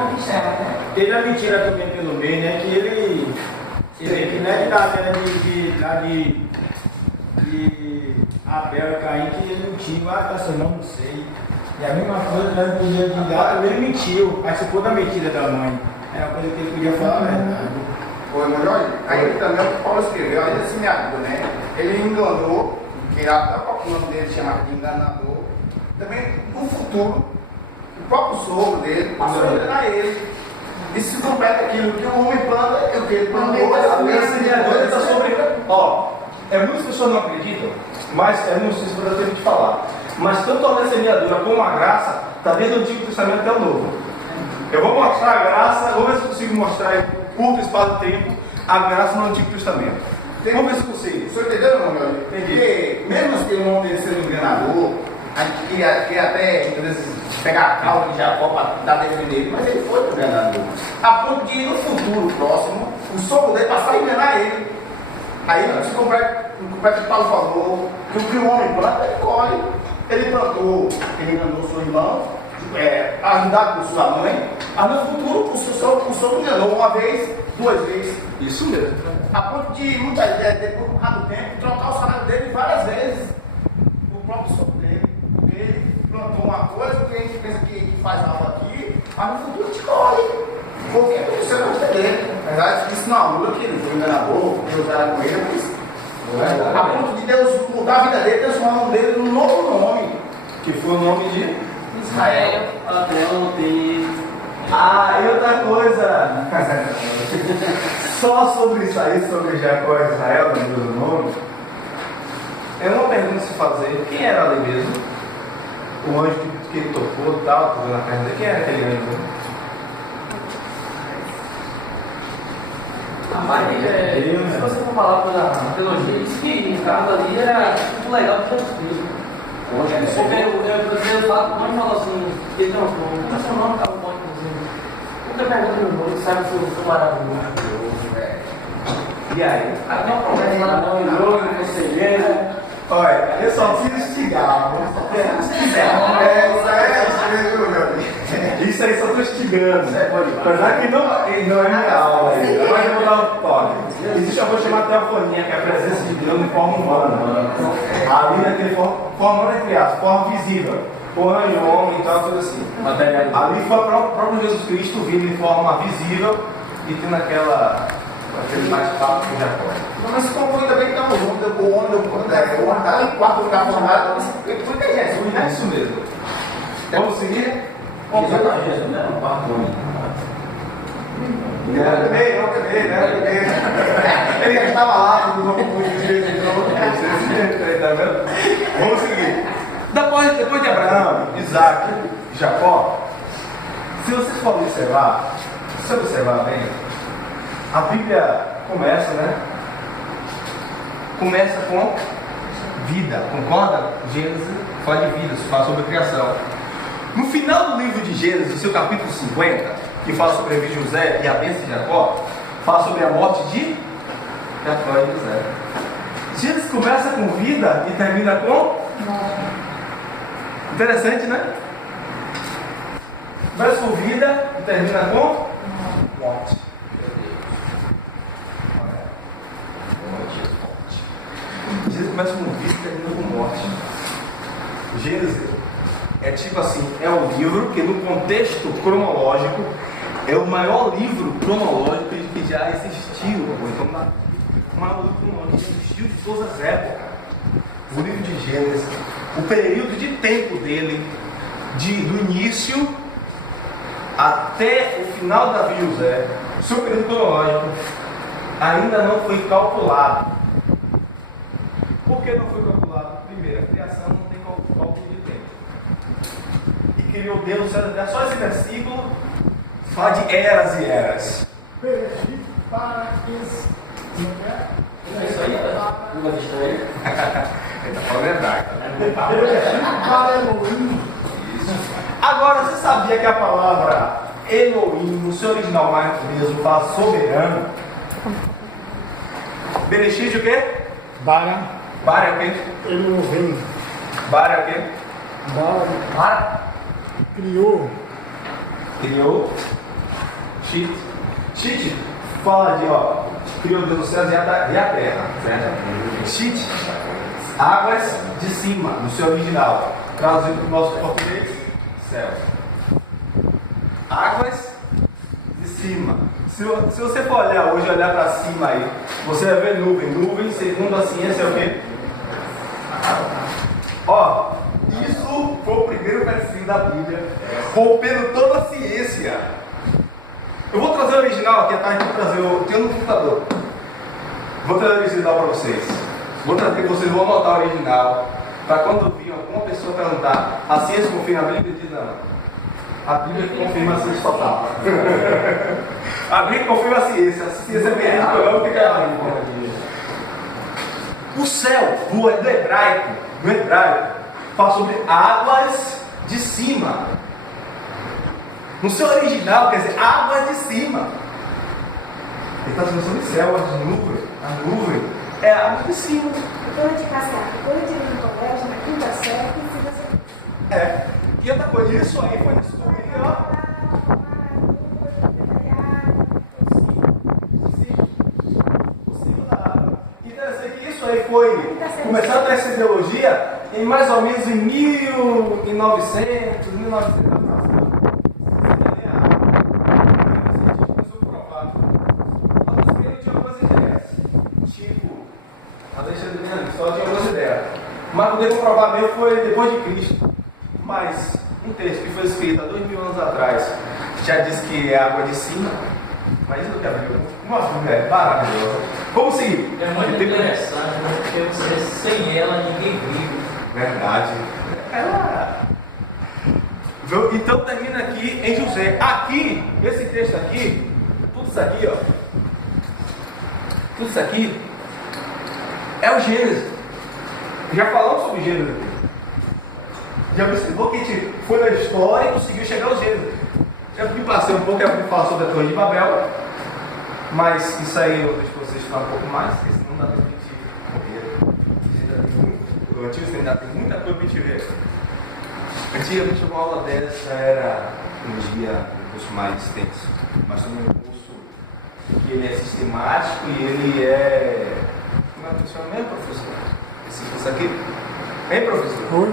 Teve a mentira também pelo meio, né? Que ele que não é que tá tendo de Abel e Caim, que ele mentiu, tá seu nome, não sei. E a mesma coisa, né? No dia de gato, ele mentiu, participou da mentira da mãe. É uma coisa que ele podia falar a verdade. Foi melhor, aí também o que Paulo escreveu, aí assim, né? Ele enganou, que até o nome dele chamava de enganador. Também no futuro, o próprio sogro dele passou a enganar ele. Isso se completa aquilo que o homem planta e o que ele plantou. Muitas pessoas não acreditam, mas é muito isso que eu tenho que falar. Mas tanto a semeadura como a graça está desde o Antigo Testamento até o Novo. Eu vou mostrar a graça, vamos ver se eu consigo mostrar em curto espaço de tempo a graça no Antigo Testamento. Vamos ver se consigo. O senhor entendeu, meu irmão? Porque mesmo que o homem sendo enganador, a gente queria até pegar a causa de Jacó para dar defender ele, mas ele foi enganador. A ponto de no futuro próximo, o sogro dele passar a enganar ele. Aí se completa o que Paulo falou, que o que o homem planta, ele colhe. Ele plantou, ele enganou seu irmão, ajudado por sua mãe, mas no futuro o sogro enganou uma vez, duas vezes. Isso mesmo. A ponto de, muitas vezes, depois de um rápido tempo, trocar o salário dele várias vezes. O próprio sogro dele. Porque ele plantou uma coisa que a gente pensa que faz algo aqui, mas no futuro a gente colhe. Porque aconteceu na vida dele. Na verdade, isso não anula que ele foi enganador, Deus era com ele, mas a ponto de Deus mudar a vida dele, transformar o nome dele num novo nome, que foi o nome de Israel. E outra coisa, só sobre isso aí, sobre Jacó e Israel, no nome, é uma pergunta a se fazer: quem era ali mesmo? O anjo que ele tocou, tal, tocou na perna dele, quem era aquele anjo? Se você for falar pela teologia, diz que o carro ali era tipo legal de Jesus Cristo. Eu falo assim, que ele transformou. Como é seu nome, cara? Pode dizer. Outra pergunta no mundo, sabe se eu sou maravilhoso, velho. E aí? Aí tem uma promessa lá, não, idoso, conselheiro. Olha, eu só preciso instigar, isso aí só estou instigando. Apesar que não é minha aula, mas eu vou dar um toque. Existe, eu vou chamar teofonia, que é a presença de Deus em forma humana. Ali naquele forma, entre aspas, forma visível. O anjo, o homem e tal, tudo assim. Ali foi o próprio Jesus Cristo vindo em forma visível e tendo aquele bate-papo com Jacó. Mas se conclui também que estamos juntos, o homem está em quarto lugar formado, porque é Jesus, né? É isso mesmo. Vamos seguir? Jesus não era um quarto homem. Eu também, né? Ele já estava lá, não Vamos seguir. Depois de Abraão, Isaac e Jacó, se vocês forem observar, bem, a Bíblia começa, né? Começa com vida, concorda? Gênesis fala de vida, fala sobre a criação. No final do livro de Gênesis, no seu capítulo 50, que fala sobre a vida de José e a bênção de Jacó, fala sobre a morte de Jacó e José. Gênesis começa com vida e termina com interessante, né? Começa com vida e termina com morte. Gênesis começa com vida e termina com morte. Gênesis é tipo assim, é um livro que no contexto cronológico é o maior livro cronológico que já existiu, ou então o maior livro cronológico que existiu de todas as épocas. O livro de Gênesis, o período de tempo dele, do início até o final da vida de José, o seu período cronológico ainda não foi calculado. Por que não foi calculado? Primeiro, a criação não tem cálculo de tempo. E criou Deus, só esse versículo fala de eras e eras. Bereshit Parakis. É isso aí, uma vista aí. Ele está falando hebraico. Bereshit para Elohim. Isso. Agora, você sabia que a palavra Elohim, no seu original mesmo, fala soberano? Bereshit o quê? Bara Bara é o quê? Elohim. Bara é o quê? Bara criou. Criou. Shit. Shit fala de, ó, criou Deus os céus e a terra. Certo? Shit, águas de cima, no seu original. Traduzido para o nosso português, céu. Águas de cima. Se você for olhar hoje, olhar para cima aí, você vai ver nuvem. Nuvem, segundo a ciência, é o quê? Ó, isso foi o primeiro versículo da Bíblia, rompendo toda a ciência. Eu vou trazer o original aqui, tá? Eu tenho no computador. Vou trazer o original para vocês. Vou trazer, vocês vão anotar o original. Para quando vir alguma pessoa perguntar, a ciência confirma a Bíblia? Diz não. A Bíblia confirma a ciência total. A Bíblia confirma a ciência. A ciência é bem não fica lá. O céu, do hebraico, fala sobre águas de cima. No seu original, quer dizer, águas de cima. Ele está falando sobre céu, as nuvens. A nuvem é água de cima. Quando eu te casar, quando eu tive no colégio, na quinta série, que você... É. E outra coisa, isso aí foi descobrir, ó. Interessante que isso aí foi começado a essa ideologia em mais ou menos em 1900, 1900. Só tinha algumas ideias. Mas poder comprovar mesmo foi depois de Cristo. Mas um texto que foi escrito há 2000 anos atrás já diz que é água de cima. Mas isso não quer ver. Uma Bíblia é maravilhosa. Vamos seguir. É muito interessante, né? Porque você, sem ela ninguém vive. Verdade. Então termina aqui em José. Aqui, esse texto aqui, tudo isso aqui, ó. Tudo isso aqui é o Gênesis. Já falamos sobre Gênesis aqui. Já observou que a gente foi na história e conseguiu chegar ao Gênesis. Já me passei um pouco, eu falar sobre a Torre de Babel. Mas isso aí eu deixo vocês estudar um pouco mais, porque senão não dá tempo de morrer. O Antigo Testamento tem muita coisa para a gente ver. Antigamente uma aula dessa era um dia um curso mais extenso. Mas também um curso que ele é sistemático e ele é... Como é que funciona mesmo, professor? Esse curso aqui? Hein, professor? Oi? O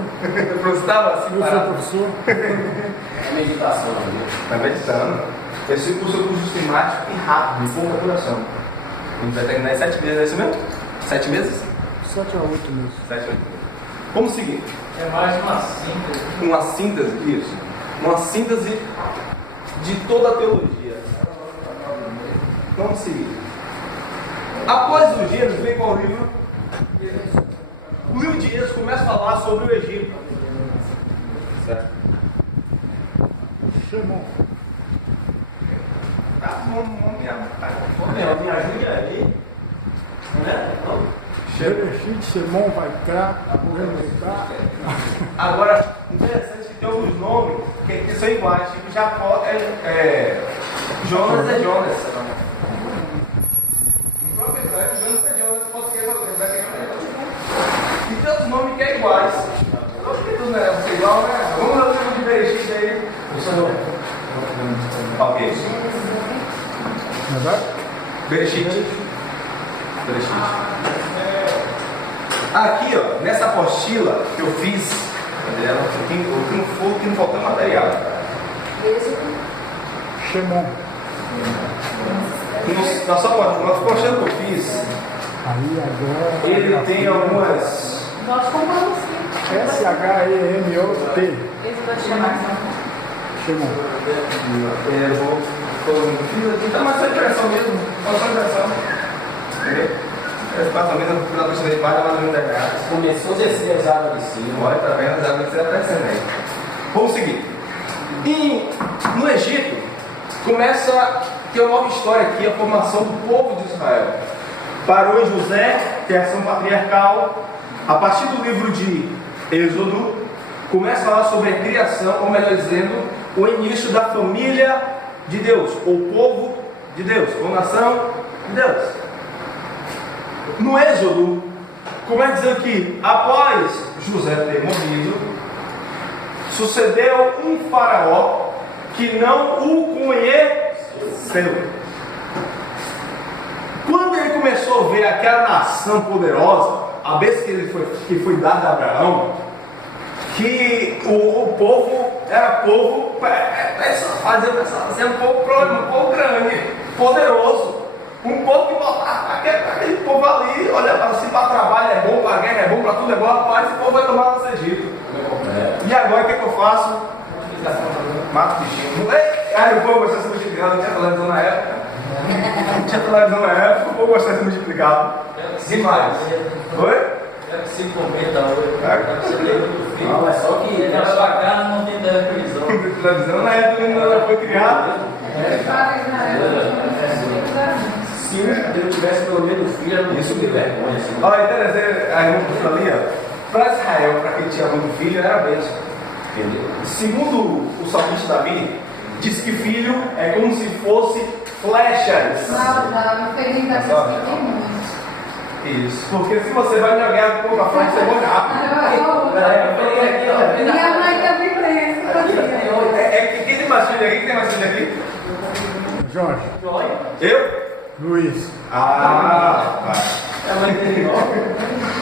professor estava assim Eu sou parado. professor. É meditação, né? Está meditando. Esse curso é um curso sistemático e rápido, de pouca duração. A gente vai terminar em 7 meses, é isso mesmo? 7 meses? 7 a 8 meses. 7 a 8 meses. Vamos seguir. É mais uma síntese. Uma síntese, isso. Uma síntese de toda a teologia. Vamos seguir. Após o Gênesis, vem qual livro? O livro de Êxodo começa a falar sobre o Egito. Certo? Shemon. Tá, Me ajude aí. Né? Bereshit, Shemon vai cá, Rebeca. Agora, interessante que tem alguns nomes que são iguais, tipo Jacó Jonas é Jonas. No próprio hebraico, Jonas é Jonas, português é Jonas. E tem outros nomes que é iguais. Eu acho que tudo não é igual, né? Vamos ler o livro de Bereshit aí. Ok. Verdade? Bereshit. Aqui, ó, nessa apostila que eu fiz, que não faltou material. Shemon. Na apostila que eu fiz, Aí agora. ele tem algumas. Nós compramos S-H-E-M-O-T. esse vai chamar. Shemon. Fiz aqui, tá mais só impressão mesmo. Só impressão. Entendeu? Mais ou menos na apostila de baixo, mais ou menos 10 reais. Começou a descer as águas de cima. Olha, tá vendo? As águas que você está descendo aí. Vamos seguir. E no Egito, começa a ter uma nova história aqui, a formação do povo de Israel. Parou em José, criação patriarcal. A partir do livro de Êxodo, começa a falar sobre a criação, ou melhor dizendo, o início da família de Deus, ou povo de Deus, ou nação de Deus. No Êxodo, começa dizendo que após José ter morrido, sucedeu um faraó que não o conheceu. Quando ele começou a ver aquela nação poderosa, a vez que foi dada a Abraão, que o povo era povo, fazia um povo grande, poderoso, um povo que botava aquele povo ali, olhava assim, para trabalho é bom, para guerra é bom, para tudo é bom, rapaz, esse povo vai tomar nosso Egito. E agora o que eu faço? Mato bichinho. Aí o povo gostava de se multiplicar, não tinha televisão na época. Não tinha televisão na época, o povo gostava de se multiplicar. Demais. Oi? É que se comenta hoje. Não, é só que Na sua casa não tem televisão. Não tem televisão, na época ela foi criada. se o judeu tivesse pelo menos filho, era isso de vergonha. Assim. Olha, interessante, a irmã puxa ali, ó. Para Israel, para quem tinha muito filho, era bênção. Entendeu? Segundo o salmista Davi, diz que filho é como se fosse flechas. Não, feliz da pessoa tem muitos. Isso, porque se você vai jogar com a frente, você morre rápido. Minha mãe também pensa. É que quem tem mais filho aqui? Quem tem mais filho aqui? Jorge. Eu? Luiz. Ah,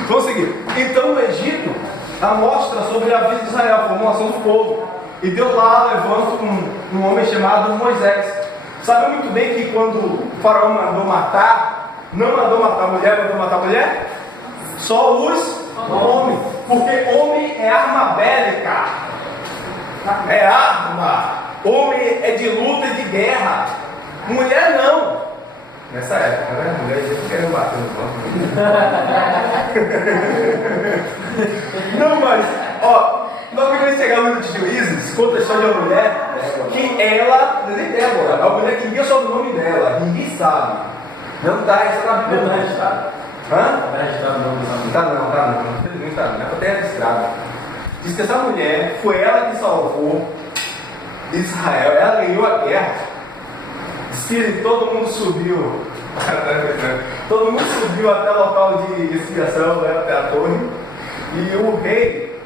vamos seguir. Então, no Egito, mostra sobre a vida de Israel, a formação do povo. E Deus lá levanta um homem chamado Moisés. Sabe muito bem que quando o faraó mandou matar, não mandou matar a mulher, mandou matar a mulher? Só os homens. Porque homem é arma bélica. É arma. Homem é de luta e de guerra. Mulher não. Nessa época, né? Mulher sempre querendo bater no banco. Não, mas, ó, nós vamos chegar no livro de Juízes, conta a história de uma mulher que ela, não tem ideia agora, a mulher que ninguém sabe o nome dela, ninguém sabe. Não está, essa na Bíblia, não está. Hã? Tá não. Infelizmente tá não. É até registrado. Diz que essa mulher foi ela que salvou Israel. Ela ganhou a guerra. Diz que todo mundo subiu. Todo mundo subiu até o local de expiação, né, até a torre. E o rei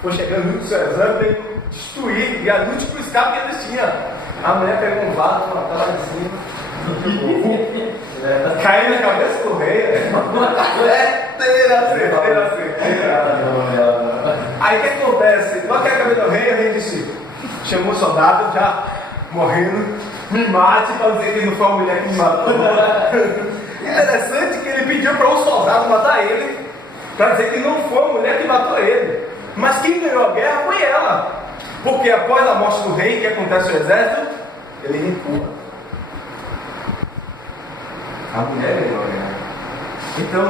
foi chegando junto do seu exército e destruir. E a última escape que eles tinham. A mulher pegou um vaso, matou lá de cima. Caiu na cabeça do rei. Certeira. Aí o que acontece? Logo que a cabeça do rei disse, chamou o soldado, já morrendo, me mate para dizer que não foi a mulher que me matou. Interessante que ele pediu para um soldado matar ele, para dizer que não foi a mulher que matou ele. Mas quem ganhou a guerra foi ela. Porque após a morte do rei, o que acontece no exército? Ele recua. A mulher ganhou a guerra. Então,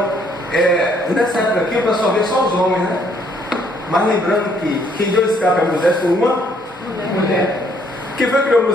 nessa época aqui o pessoal vê só os homens, né? Mas lembrando que quem deu escape a Moisés foi uma mulher. Quem foi que criou Moisés?